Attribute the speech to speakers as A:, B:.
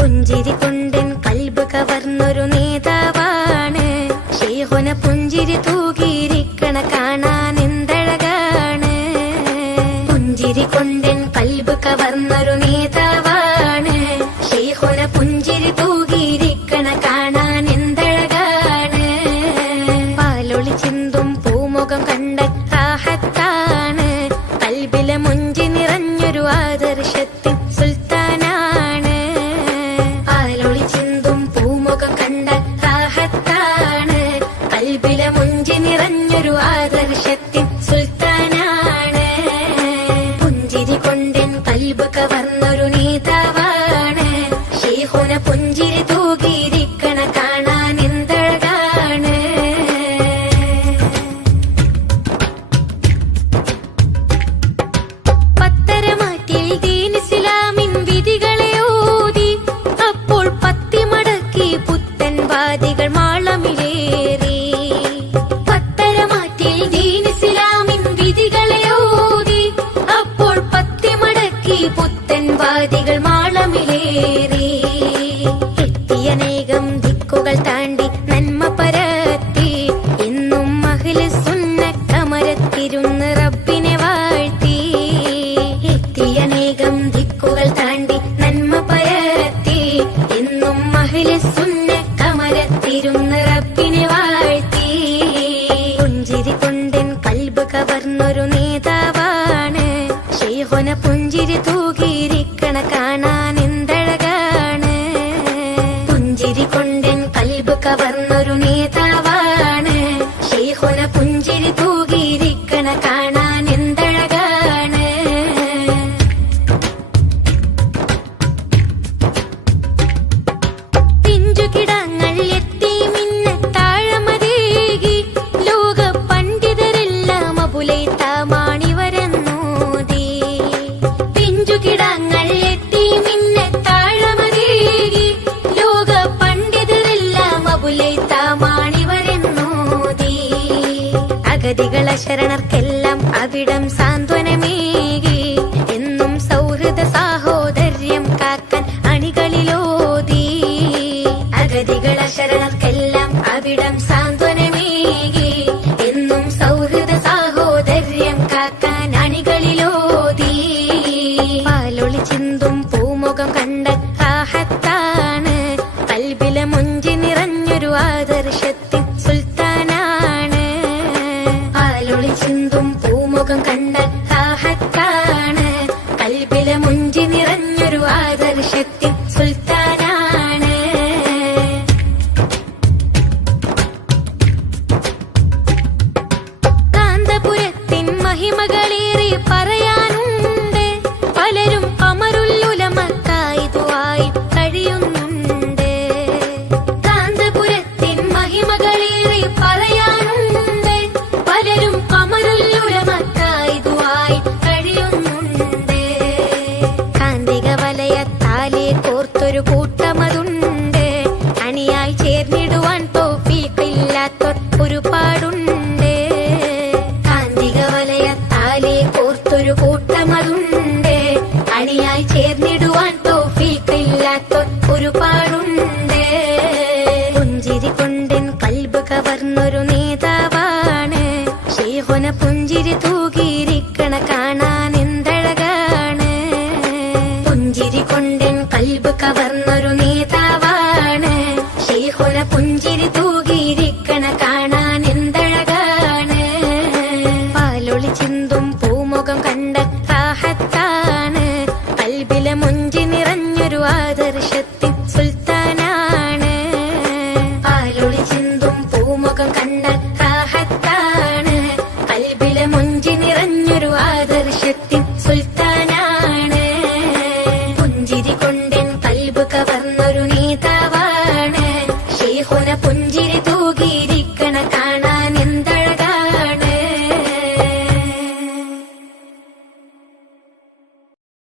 A: പുഞ്ചിരി കൊണ്ടൻ കൽബ് കവർന്നൊരു നേതാവാണ്. ഷേഹുന പുഞ്ചിരി തൂകിയിരിക്കണ കാണാൻ കൽബിലെ മുഞ്ചി മാളമിലേറി. മാളമിലേറി എത്തിയനേകം ദിക്കുകൾ താണ്ടി നന്മ പരത്തി. എന്നും മഹിള സുന്ന കമരത്തിരുന്ന് റബ്ബിനെ വാഴ്ത്തി. എത്തിയനേകം ദിക്കുകൾ താണ്ടി നന്മ പരത്തി. എന്നും മഹിള സുന്ന കമരത്തിരുന്ന് റബ്ബിനെ വാഴ്ത്തി. പുഞ്ചിരി കൊണ്ടൻ കൽബ് കവർന്നൊരു പുഞ്ചിരി കൊണ്ടൻ കൽബ് കവർന്നൊരു നേതാവാണ്. ശ്രീഹുന പുഞ്ചിരി അഗതികള ശരണർക്കെല്ലാം അവിടം സാന്ത്വനമേകി. എന്നും സൗഹൃദ സാഹോദര്യം കാക്കാൻ അണികളിലോതി. അഗതികള ശരണർക്കെല്ലാം അവിടം സാന്ത്വനമേകി. എന്നും സൗഹൃദ സാഹോദര്യം കാക്കാൻ അണികളിലോതി. പാലൊളി ചിന്തും പൂമുഖം കണ്ട ആഹത്താണ് കൽബിലെ മുഞ്ചി നിറഞ്ഞൊരു ആദർശത്തിൻ മഹിമകളേറെ പറയാനുണ്ട്. പലരും അമരുല്ലുലമത്തായി ദുആയി കഴിയുന്നുണ്ട്. കാന്തപുരത്തിൻ മഹിമകളേറെ പറയാനുണ്ട്. പലരും അമരുല്ലുലമത്തായി ദുആയി കഴിയുന്നുണ്ട്. കാന്തിക വലയത്താലെ കോർത്തൊരു കൂട്ടമതുണ്ട്. അണിയായി ചേർന്നിടുവാൻ തോഫീക്കില്ലാത്തൊർ കൂട്ടമതുണ്ട് അണിയായി ചേർന്നിടുവാൻ തോഫീക്കില്ലാത്ത ഒരുപാടുണ്ട്. പുഞ്ചിരി കൊണ്ടൻ കൽബ് കവർന്നൊരു നേതാവാണ്. ഷെയ്ഹുന പുഞ്ചിരി തൂകിയിരിക്കണ കാണാൻ എന്തഴകാണ്. പുഞ്ചിരി കൊണ്ടൻ കൽബ് കവർന്നൊരു നേതാവാണ്. ഷെയ്ഹുന പുഞ്ചിരി തൂകിയിരിക്കണ കാണാൻ എന്തഴകാണ്. പാലൊളി ചിന്തും പൂമുഖം കണ്ട